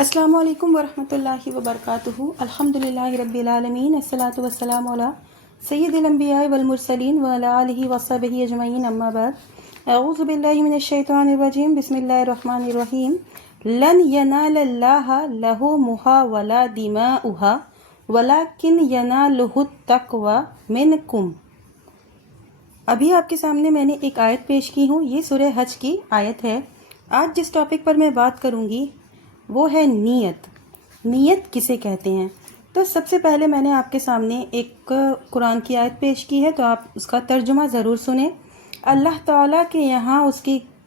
السلام علیکم ورحمۃ اللہ وبرکاتہ۔ الحمدللہ رب العالمین، الصلاۃ والسلام علی سید الانبیاء والمرسلین وعلی آلہ وصحبہ اجمعین، اما بعد۔ اعوذ باللہ من الشیطان الرجیم، بسم اللہ الرحمن الرحیم۔ لن ینال اللہ لحومھا ولا دماؤھا ولکن ینالہ التقوی منکم۔ ابھی آپ کے سامنے میں نے ایک آیت پیش کی ہوں، یہ سورہ حج کی آیت ہے۔ آج جس ٹاپک پر میں بات کروں گی وہ ہے نیت۔ نیت کسے کہتے ہیں؟ تو سب سے پہلے میں نے آپ کے سامنے ایک قرآن کی آیت پیش کی ہے، تو آپ اس کا ترجمہ ضرور سنیں۔ اللہ تعالیٰ کے یہاں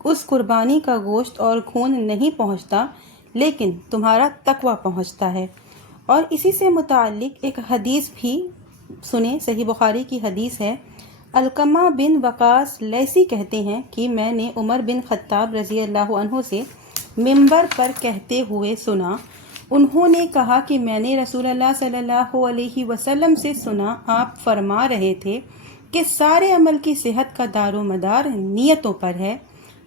اس قربانی کا گوشت اور خون نہیں پہنچتا، لیکن تمہارا تقویٰ پہنچتا ہے۔ اور اسی سے متعلق ایک حدیث بھی سنیں، صحیح بخاری کی حدیث ہے۔ علقمہ بن وقاص لیثی کہتے ہیں کہ میں نے عمر بن خطاب رضی اللہ عنہ سے ممبر پر کہتے ہوئے سنا، انہوں نے کہا کہ میں نے رسول اللہ صلی اللہ علیہ وسلم سے سنا، آپ فرما رہے تھے کہ سارے عمل کی صحت کا دار و مدار نیتوں پر ہے۔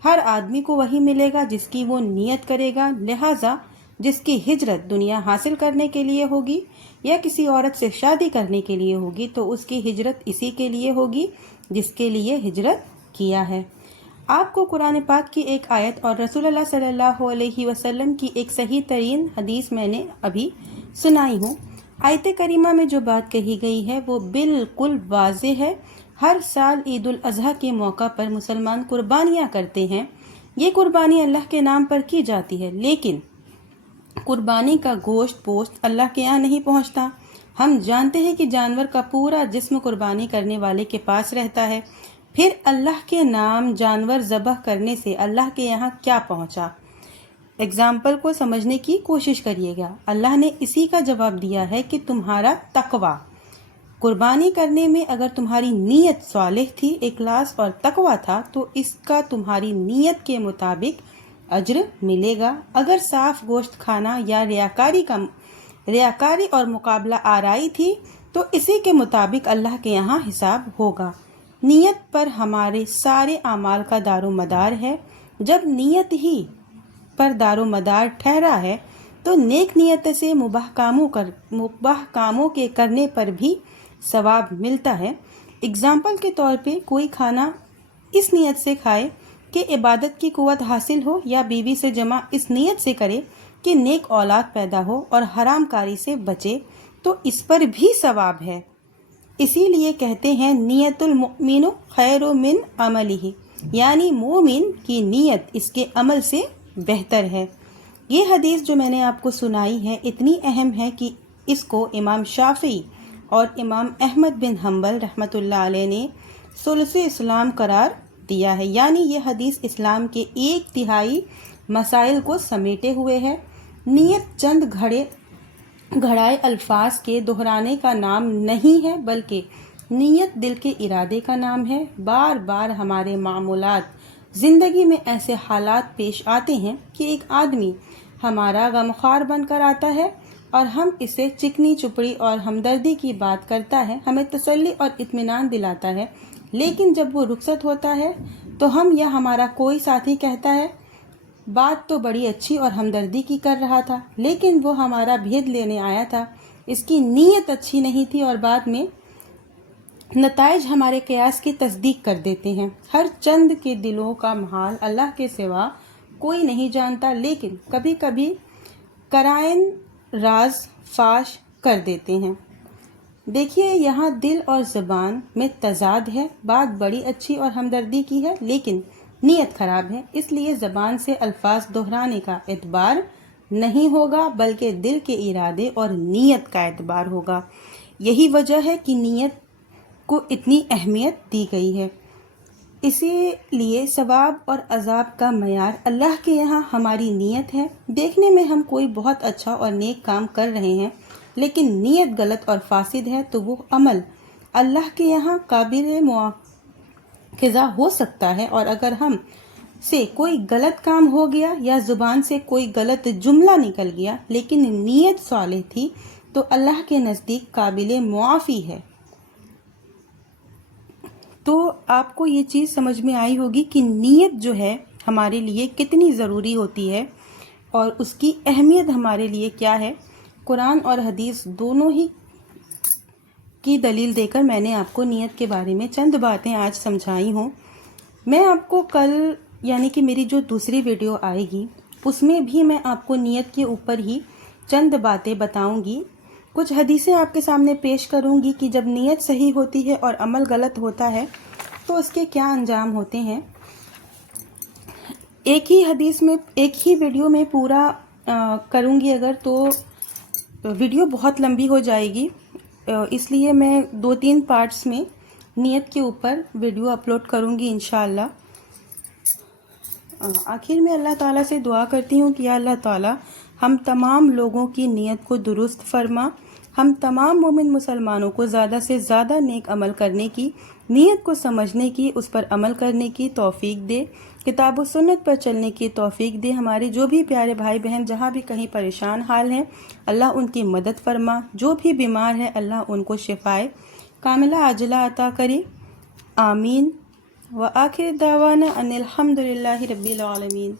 ہر آدمی کو وہی ملے گا جس کی وہ نیت کرے گا، لہٰذا جس کی ہجرت دنیا حاصل کرنے کے لیے ہوگی یا کسی عورت سے شادی کرنے کے لیے ہوگی تو اس کی ہجرت اسی کے لیے ہوگی جس کے لیے ہجرت کیا ہے۔ آپ کو قرآن پاک کی ایک آیت اور رسول اللہ صلی اللہ علیہ وسلم کی ایک صحیح ترین حدیث میں نے ابھی سنائی ہوں۔ آیت کریمہ میں جو بات کہی گئی ہے وہ بالکل واضح ہے۔ ہر سال عید الاضحیٰ کے موقع پر مسلمان قربانیاں کرتے ہیں۔ یہ قربانی اللہ کے نام پر کی جاتی ہے، لیکن قربانی کا گوشت پوست اللہ کے یہاں نہیں پہنچتا۔ ہم جانتے ہیں کہ جانور کا پورا جسم قربانی کرنے والے کے پاس رہتا ہے، پھر اللہ کے نام جانور ذبح کرنے سے اللہ کے یہاں کیا پہنچا؟ اگزامپل کو سمجھنے کی کوشش کریے گا۔ اللہ نے اسی کا جواب دیا ہے کہ تمہارا تقویٰ، قربانی کرنے میں اگر تمہاری نیت صالح تھی، اخلاص اور تقویٰ تھا، تو اس کا تمہاری نیت کے مطابق اجر ملے گا۔ اگر صاف گوشت کھانا یا ریاکاری اور مقابلہ آرائی تھی تو اسی کے مطابق اللہ کے یہاں حساب ہوگا۔ نیت پر ہمارے سارے اعمال کا دار و مدار ہے۔ جب نیت ہی پر دار و مدار ٹھہرا ہے تو نیک نیت سے مباح کاموں کے کرنے پر بھی ثواب ملتا ہے۔ اگزامپل کے طور پہ کوئی کھانا اس نیت سے کھائے کہ عبادت کی قوت حاصل ہو، یا بیوی سے جمع اس نیت سے کرے کہ نیک اولاد پیدا ہو اور حرام کاری سے بچے، تو اس پر بھی ثواب ہے۔ اسی لیے کہتے ہیں نیت المؤمن خیر من عملہ، یعنی مومن کی نیت اس کے عمل سے بہتر ہے۔ یہ حدیث جو میں نے آپ کو سنائی ہے اتنی اہم ہے کہ اس کو امام شافعی اور امام احمد بن حنبل رحمۃ اللہ علیہ نے ثلث اسلام قرار دیا ہے، یعنی یہ حدیث اسلام کے 1/3 مسائل کو سمیٹے ہوئے ہے۔ نیت چند گھڑائے الفاظ کے دہرانے کا نام نہیں ہے، بلکہ نیت دل کے ارادے کا نام ہے۔ بار بار ہمارے معمولات زندگی میں ایسے حالات پیش آتے ہیں کہ ایک آدمی ہمارا غمخوار بن کر آتا ہے اور ہم اسے چکنی چپڑی اور ہمدردی کی بات کرتا ہے، ہمیں تسلی اور اطمینان دلاتا ہے، لیکن جب وہ رخصت ہوتا ہے تو ہم یا ہمارا کوئی ساتھی کہتا ہے بات تو بڑی اچھی اور ہمدردی کی کر رہا تھا، لیکن وہ ہمارا بھید لینے آیا تھا، اس کی نیت اچھی نہیں تھی، اور بعد میں نتائج ہمارے قیاس کی تصدیق کر دیتے ہیں۔ ہر چند کے دلوں کا حال اللہ کے سوا کوئی نہیں جانتا، لیکن کبھی کبھی قرائن راز فاش کر دیتے ہیں۔ دیکھیے یہاں دل اور زبان میں تضاد ہے، بات بڑی اچھی اور ہمدردی کی ہے لیکن نیت خراب ہے، اس لیے زبان سے الفاظ دہرانے کا اعتبار نہیں ہوگا، بلکہ دل کے ارادے اور نیت کا اعتبار ہوگا۔ یہی وجہ ہے کہ نیت کو اتنی اہمیت دی گئی ہے۔ اسی لیے ثواب اور عذاب کا معیار اللہ کے یہاں ہماری نیت ہے۔ دیکھنے میں ہم کوئی بہت اچھا اور نیک کام کر رہے ہیں، لیکن نیت غلط اور فاسد ہے تو وہ عمل اللہ کے یہاں قابل مواخذہ ہو سکتا ہے، اور اگر ہم سے کوئی غلط کام ہو گیا یا زبان سے کوئی غلط جملہ نکل گیا لیکن نیت صالح تھی تو اللہ کے نزدیک قابل معافی ہے۔ تو آپ کو یہ چیز سمجھ میں آئی ہوگی کہ نیت جو ہے ہمارے لیے کتنی ضروری ہوتی ہے، اور اس کی اہمیت ہمارے لیے کیا ہے، قرآن اور حدیث دونوں ہی کی دلیل دے کر میں نے آپ کو نیت کے بارے میں چند باتیں آج سمجھائی ہوں۔ میں آپ کو کل یعنی کہ میری جو دوسری ویڈیو آئے گی اس میں بھی میں آپ کو نیت کے اوپر ہی چند باتیں بتاؤں گی، کچھ حدیثیں آپ کے سامنے پیش کروں گی کہ جب نیت صحیح ہوتی ہے اور عمل غلط ہوتا ہے تو اس کے کیا انجام ہوتے ہیں۔ ایک ہی حدیث میں ایک ہی ویڈیو میں پورا کروں گی اگر تو ویڈیو بہت لمبی ہو جائے گی، اس لیے میں 2-3 پارٹس میں نیت کے اوپر ویڈیو اپلوڈ کروں گی انشاءاللہ۔ آخر میں اللہ تعالیٰ سے دعا کرتی ہوں کہ یا اللہ تعالیٰ ہم تمام لوگوں کی نیت کو درست فرما، ہم تمام مومن مسلمانوں کو زیادہ سے زیادہ نیک عمل کرنے کی، نیت کو سمجھنے کی، اس پر عمل کرنے کی توفیق دے، کتاب و سنت پر چلنے کی توفیق دے۔ ہمارے جو بھی پیارے بھائی بہن جہاں بھی کہیں پریشان حال ہیں اللہ ان کی مدد فرما، جو بھی بیمار ہے اللہ ان کو شفائے کاملہ عاجلہ عطا کرے، آمین۔ وآخر دعوانا ان الحمد للہ رب العالمین۔